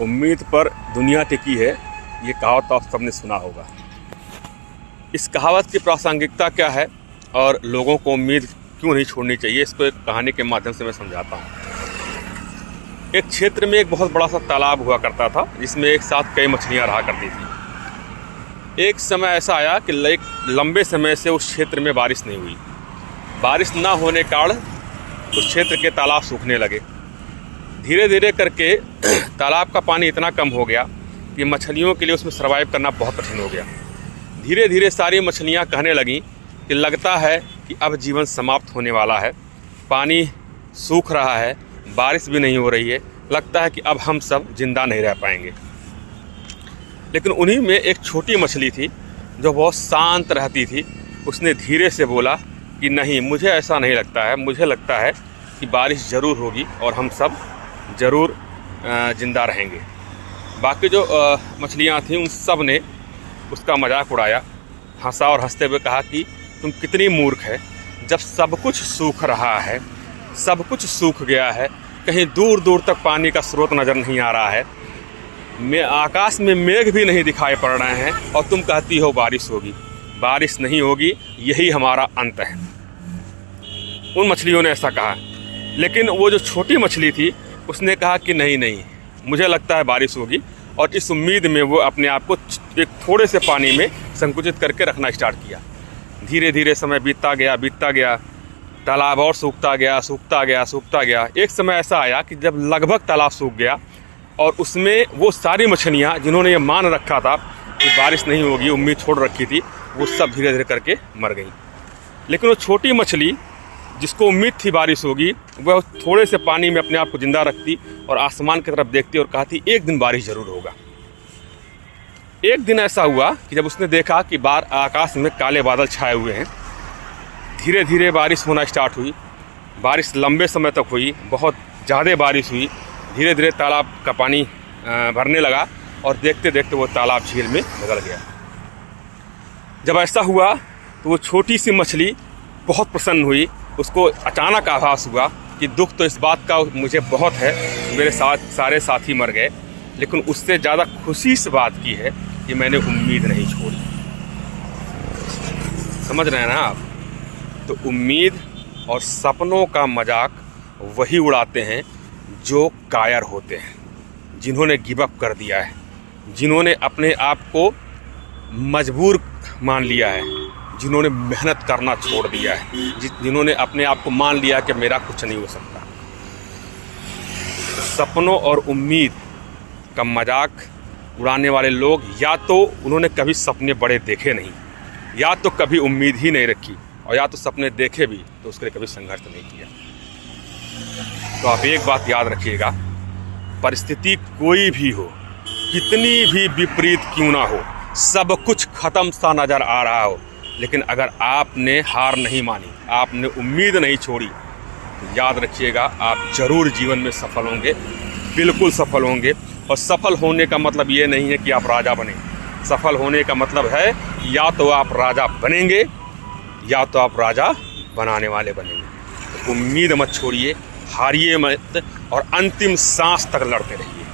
उम्मीद पर दुनिया टिकी है, ये कहावत आप सबने सुना होगा। इस कहावत की प्रासंगिकता क्या है और लोगों को उम्मीद क्यों नहीं छोड़नी चाहिए, इसको एक कहानी के माध्यम से मैं समझाता हूँ। एक क्षेत्र में एक बहुत बड़ा सा तालाब हुआ करता था, जिसमें एक साथ कई मछलियाँ रहा करती थी। एक समय ऐसा आया कि एक लंबे समय से उस क्षेत्र में बारिश नहीं हुई। बारिश ना होने के कारण उस क्षेत्र के तालाब सूखने लगे। धीरे धीरे करके तालाब का पानी इतना कम हो गया कि मछलियों के लिए उसमें सर्वाइव करना बहुत कठिन हो गया। धीरे धीरे सारी मछलियां कहने लगीं कि लगता है कि अब जीवन समाप्त होने वाला है, पानी सूख रहा है, बारिश भी नहीं हो रही है, लगता है कि अब हम सब जिंदा नहीं रह पाएंगे। लेकिन उन्हीं में एक छोटी मछली थी जो बहुत शांत रहती थी। उसने धीरे से बोला कि नहीं, मुझे ऐसा नहीं लगता है, मुझे लगता है कि बारिश ज़रूर होगी और हम सब ज़रूर ज़िंदा रहेंगे। बाकी जो मछलियाँ थीं उन सब ने उसका मजाक उड़ाया, हंसा और हंसते हुए कहा कि तुम कितनी मूर्ख है, जब सब कुछ सूख रहा है, सब कुछ सूख गया है, कहीं दूर दूर तक पानी का स्रोत नज़र नहीं आ रहा है, आकाश में मेघ भी नहीं दिखाई पड़ रहे हैं और तुम कहती हो बारिश होगी। बारिश नहीं होगी, यही हमारा अंत है। उन मछलियों ने ऐसा कहा। लेकिन वो जो छोटी मछली थी उसने कहा कि नहीं नहीं, मुझे लगता है बारिश होगी, और इस उम्मीद में वो अपने आप को एक थोड़े से पानी में संकुचित करके रखना स्टार्ट किया। धीरे धीरे समय बीतता गया, तालाब और सूखता गया। एक समय ऐसा आया कि जब लगभग तालाब सूख गया और उसमें वो सारी मछलियाँ जिन्होंने ये मान रखा था कि बारिश नहीं होगी, उम्मीद छोड़ रखी थी, वो सब धीरे धीरे करके मर गई। लेकिन वो छोटी मछली जिसको उम्मीद थी बारिश होगी, वह थोड़े से पानी में अपने आप को जिंदा रखती और आसमान की तरफ देखती और कहती एक दिन बारिश ज़रूर होगा। एक दिन ऐसा हुआ कि जब उसने देखा कि आकाश में काले बादल छाए हुए हैं, धीरे धीरे बारिश होना स्टार्ट हुई। बारिश लंबे समय तक हुई, बहुत ज़्यादा बारिश हुई। धीरे धीरे तालाब का पानी भरने लगा और देखते देखते वो तालाब झील में बदल गया। जब ऐसा हुआ तो वो छोटी सी मछली बहुत प्रसन्न हुई। उसको अचानक आभास हुआ कि दुख तो इस बात का मुझे बहुत है, मेरे साथ सारे साथी मर गए, लेकिन उससे ज़्यादा खुशी इस बात की है कि मैंने उम्मीद नहीं छोड़ी। समझ रहे हैं ना आप? तो उम्मीद और सपनों का मजाक वही उड़ाते हैं जो कायर होते हैं, जिन्होंने गिव अप कर दिया है, जिन्होंने अपने आप को मजबूर मान लिया है, जिन्होंने मेहनत करना छोड़ दिया है, जिन्होंने अपने आप को मान लिया कि मेरा कुछ नहीं हो सकता। सपनों और उम्मीद का मजाक उड़ाने वाले लोग या तो उन्होंने कभी सपने बड़े देखे नहीं, या तो कभी उम्मीद ही नहीं रखी, और या तो सपने देखे भी तो उसके लिए कभी संघर्ष नहीं किया। तो आप एक बात याद रखिएगा, परिस्थिति कोई भी हो, कितनी भी विपरीत क्यों ना हो, सब कुछ खत्म सा नज़र आ रहा हो, लेकिन अगर आपने हार नहीं मानी, आपने उम्मीद नहीं छोड़ी, तो याद रखिएगा आप जरूर जीवन में सफल होंगे, बिल्कुल सफल होंगे। और सफल होने का मतलब ये नहीं है कि आप राजा बने। सफल होने का मतलब है या तो आप राजा बनेंगे या तो आप राजा बनाने वाले बनेंगे। तो उम्मीद मत छोड़िए, हारिए मत और अंतिम सांस तक लड़ते रहिए।